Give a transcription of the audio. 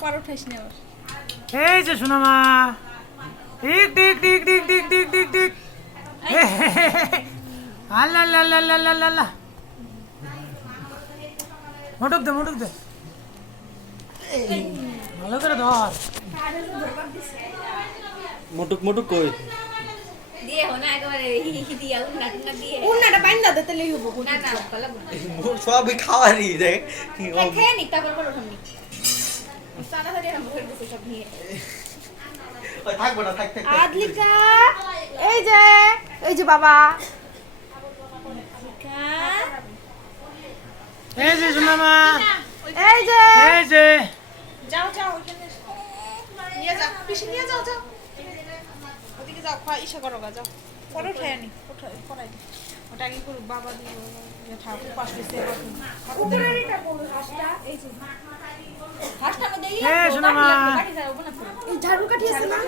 পার উঠাইস না আবার। এই যে শোনা মা টিক টিক টিক টিক টিক টিক টিক টিক আল্লাহ আল্লাহ আল্লাহ আল্লাহ আল্লাহ আল্লাহ মোটক দে ভালো করে ধর মোটুক মোটুক কই দিয়ে হো না একেবারে হি দিয়া উন্না দিয়ে উন্নাটা বাইন্দা দে তাহলেই হবো। না না ভালো সবই খাওয়ারই দেখ খেয়ে নি তারপর বলো তুমি সাদা হয়ে আমরা মুখের দিকে সব নিয়ে থাকবো না থাক থাক আদলিকা এই যে বাবা এই যে শোনা মা এই যে যাও ওখানে নিয়ে যাও পিছে নিয়ে যাও ওদিকে যাও খা ইসা করো গা যাও পরে উঠাই আনি পড়াই ওটা আগে করুক বাবা দিয়ে ঠাকুর পাশ দিতে কুকুরের এটা বড় হাঁসটা এই যে হাসটা মধ্যে এই শোনা মা গাড়ি যায় ওখানে এই ঝাড়ু কাঠি আছে না